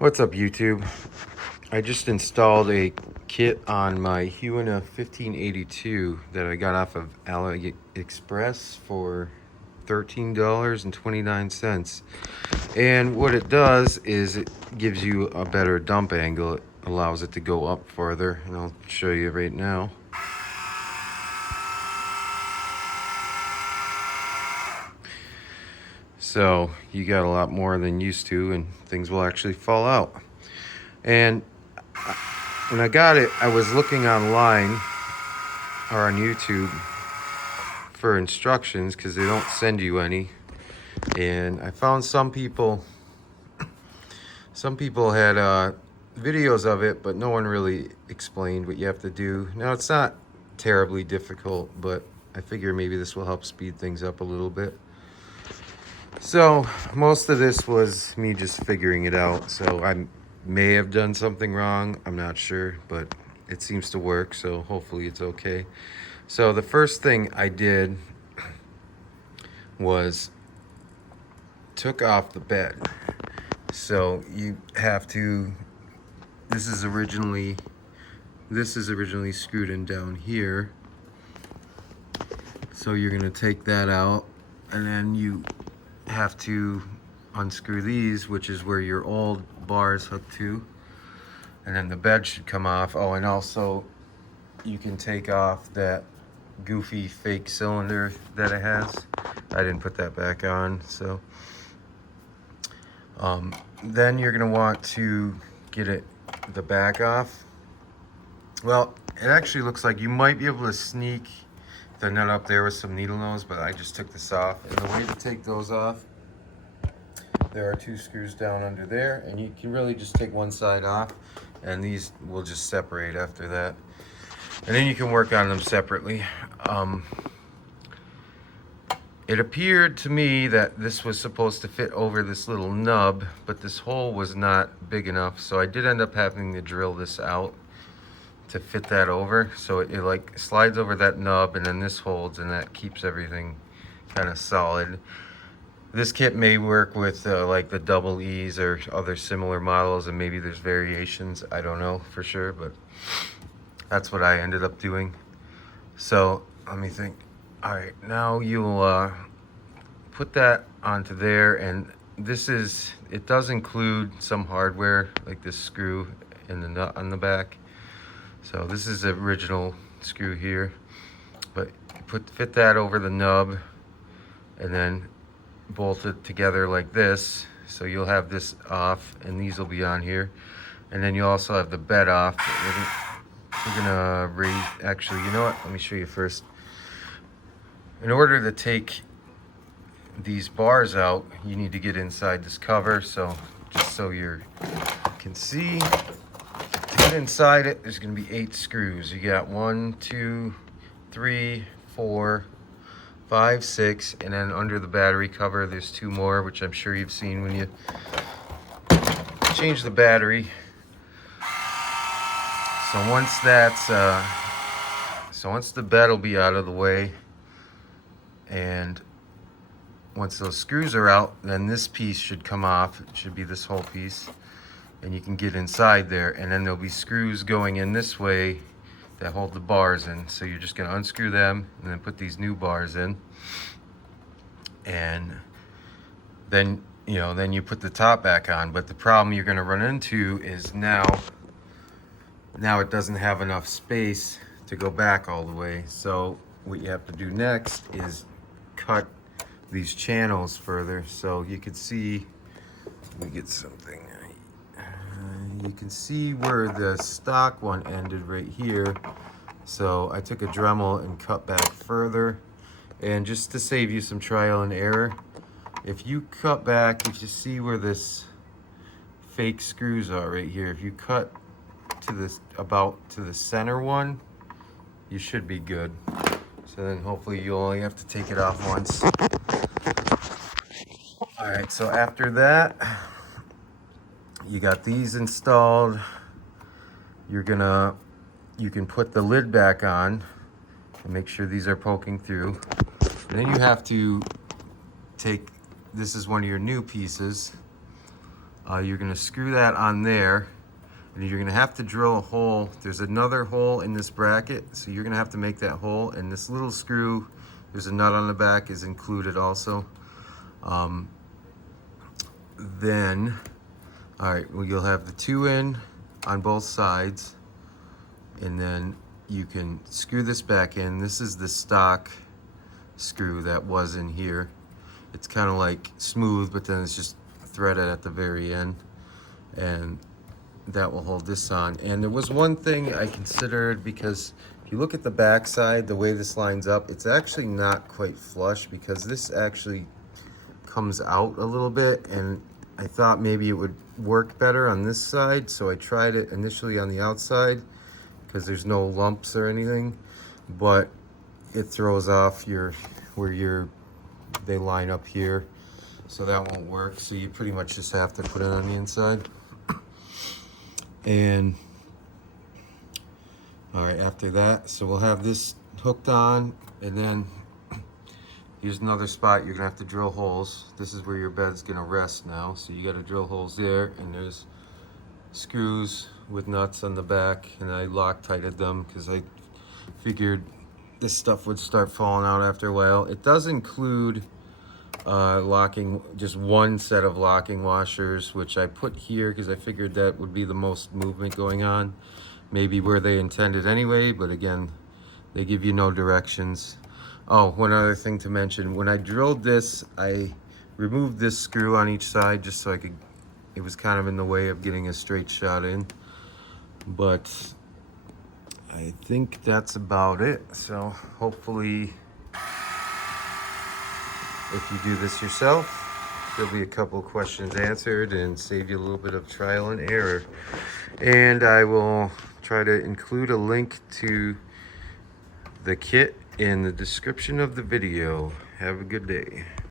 What's up, YouTube? I just installed a kit on my HUINA 1582 that I got off of AliExpress for $13.29. And what it does is it gives you a better dump angle. It allows it to go up farther, and I'll show you right now. So you got a lot more than used to, and things will actually fall out. And when I got it, I was looking online or on YouTube for instructions because they don't send you any. And I found some people had videos of it, but no one really explained what you have to do. Now, it's not terribly difficult, but I figure maybe this will help speed things up a little bit. So most of this was me just figuring it out. So I may have done something wrong, I'm not sure, but it seems to work, so hopefully it's okay. So the first thing I did was took off the bed. So you have to, this is originally screwed in down here. So you're gonna take that out, and then you have to unscrew these, which is where your old bars hook to, and then the bed should come off. Oh, and also you can take off that goofy fake cylinder that it has. I didn't put that back on. So then you're gonna want to get the back off. Well, it actually looks like you might be able to sneak the nut up there with some needle nose, but I just took this off. And the way to take those off, there are two screws down under there, and you can really just take one side off, and these will just separate after that. And then you can work on them separately. It appeared to me that this was supposed to fit over this little nub, but this hole was not big enough, so I did end up having to drill this out to fit that over. So it like slides over that nub, and then this holds, and that keeps everything kind of solid. This kit may work with like the double E's or other similar models, and maybe there's variations. I don't know for sure, but that's what I ended up doing. So let me think. All right, now you'll put that onto there, and it does include some hardware like this screw in the nut on the back. So this is the original screw here, but fit that over the nub, and then bolt it together like this. So you'll have this off, and these will be on here, and then you also have the bed off. We're gonna raise, actually, you know what, let me show you first. In order to take these bars out, you need to get inside this cover. So just so you can see, to get inside it, there's gonna be 8 screws. You got 1, 2, 3, 4, 5, 6, and then under the battery cover there's 2 more, which I'm sure you've seen when you change the battery. So once the bed will be out of the way, and once those screws are out, then this piece should come off. It should be this whole piece, and you can get inside there, and then there'll be screws going in this way that hold the bars in. So you're just gonna unscrew them and then put these new bars in, and then you put the top back on. But the problem you're gonna run into is now it doesn't have enough space to go back all the way. So what you have to do next is cut these channels further. So you can see, let me get something. You can see where the stock one ended right here. So I took a Dremel and cut back further. And just to save you some trial and error, if you cut back, if you see where this fake screws are right here, if you cut to this, about to the center one, you should be good. So then hopefully you'll only have to take it off once. All right, so after that, you got these installed. You can put the lid back on and make sure these are poking through. And then you have to take, this is one of your new pieces. You're going to screw that on there, and you're going to have to drill a hole. There's another hole in this bracket, so you're going to have to make that hole, and this little screw, there's a nut on the back, is included also. Then, all right, well, you'll have the 2 in on both sides, and then you can screw this back in. This is the stock screw that was in here. It's kind of like smooth, but then it's just threaded at the very end, and that will hold this on. And there was one thing I considered, because if you look at the back side, the way this lines up, it's actually not quite flush, because this actually comes out a little bit, and I thought maybe it would work better on this side, so I tried it initially on the outside because there's no lumps or anything, but it throws off they line up here, so that won't work. So you pretty much just have to put it on the inside. And all right, after that, so we'll have this hooked on, and then here's another spot you're gonna have to drill holes. This is where your bed's gonna rest now, so you gotta drill holes there, and there's screws with nuts on the back, and I Loctited them because I figured this stuff would start falling out after a while. It does include just one set of locking washers, which I put here because I figured that would be the most movement going on, maybe where they intended anyway, but again, they give you no directions. Oh, one other thing to mention, when I drilled this, I removed this screw on each side just so it was kind of in the way of getting a straight shot in, but I think that's about it. So hopefully, if you do this yourself, there'll be a couple questions answered and save you a little bit of trial and error. And I will try to include a link to the kit in the description of the video. Have a good day.